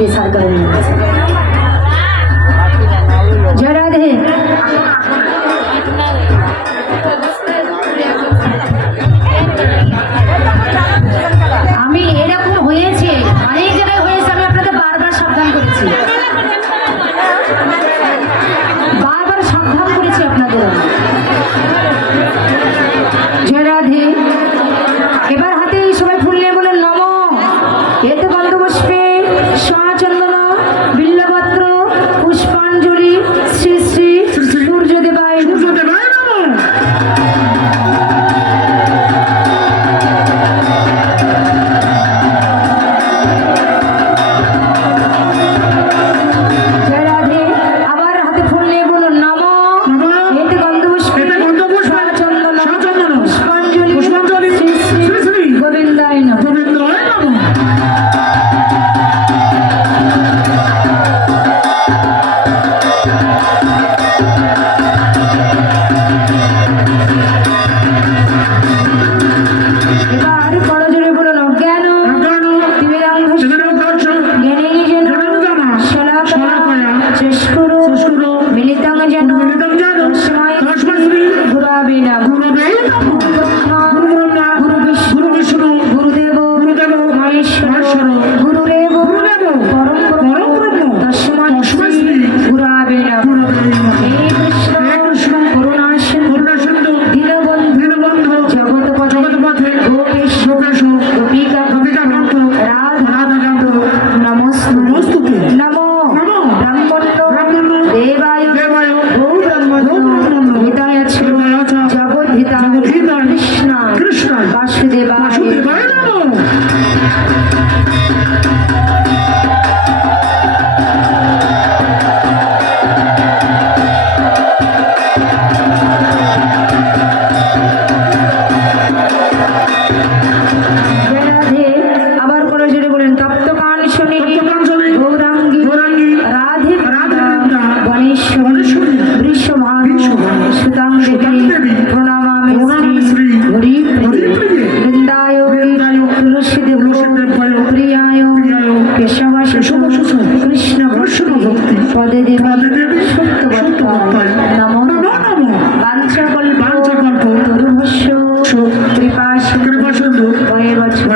必唱歌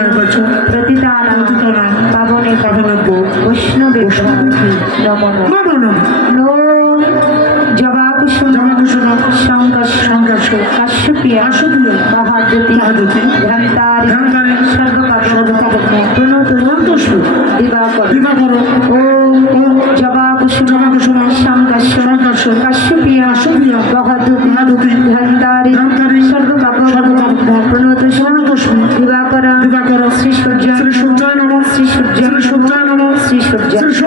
নয়বাচু প্রতিতানাং পাবনে পাবনব্য বৈষ্ণবে বৈষ্ণবী নমঃ। নমঃ। নমঃ। জবাকুসুম জবাকুসুম সংঘর্ষ সংঘর্ষ কাশ্যপিয়া কাশ্যপিয়া মহাজ্যোতি মহাজ্যোতি ভ্রান্তারি ভ্রান্তারি প্রণত সন্তোষ দিবাকর। দিবাকর। ও 这是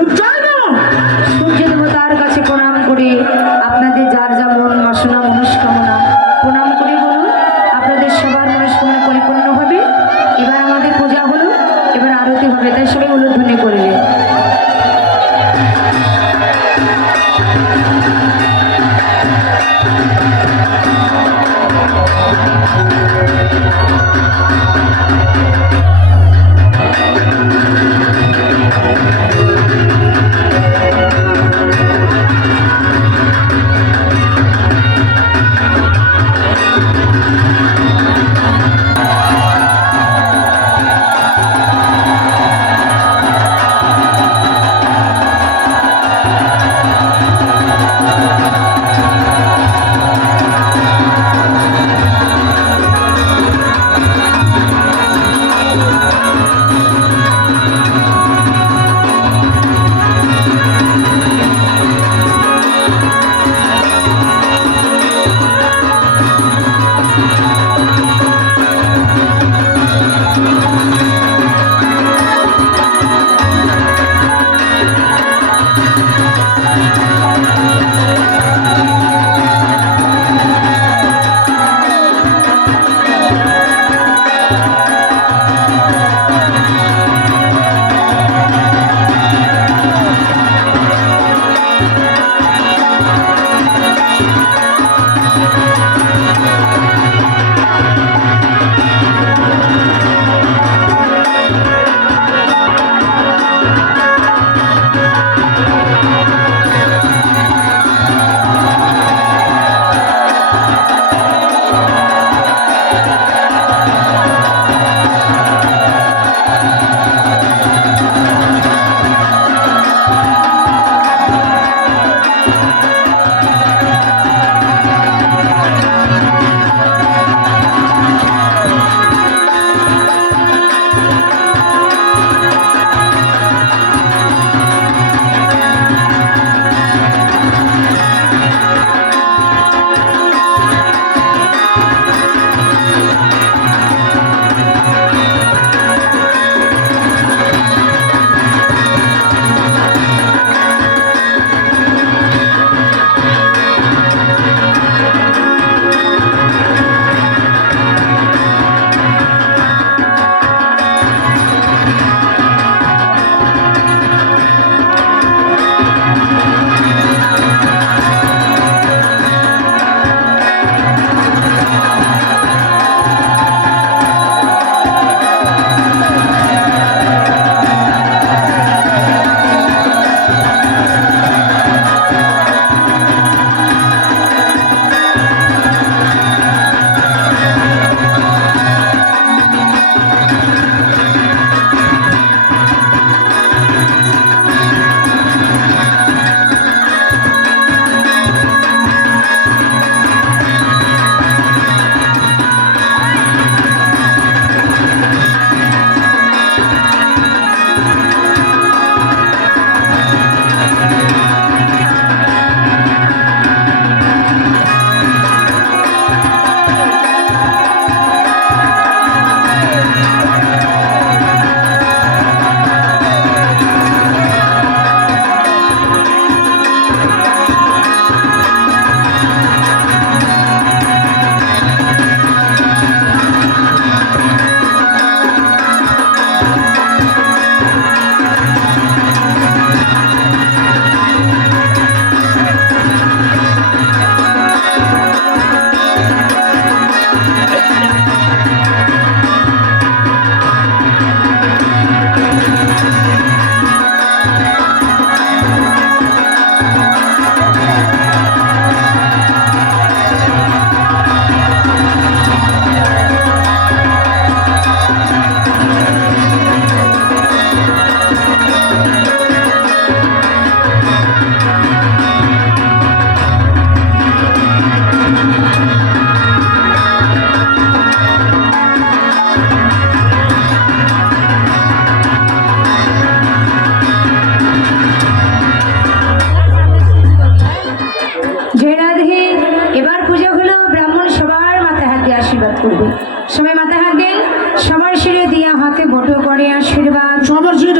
chamar gente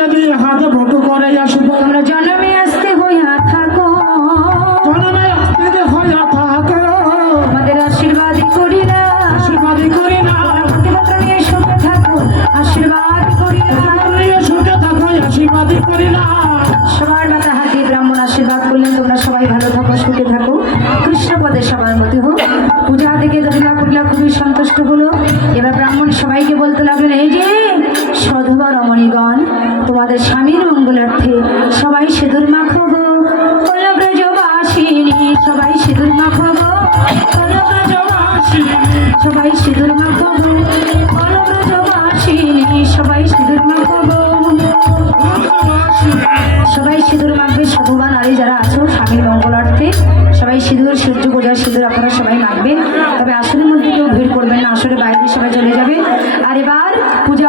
সবাই সিঁদুর মাখাবো। করোনা জমাসিনী সবাই সিঁদুর মাখাবো। সবাই সিঁদুর মাখবে সভবান আরে যারা আছো, স্বামীর মঙ্গলার্থে। সবাই সিঁদুর, সূর্য পূজার সিঁদুর আপনারা সবাই মাখবেন। তবে আসনের মধ্যে কেউ ভিড় করবেন না আসলে বাইরে সবাই চলে যাবে। আর এবার পূজা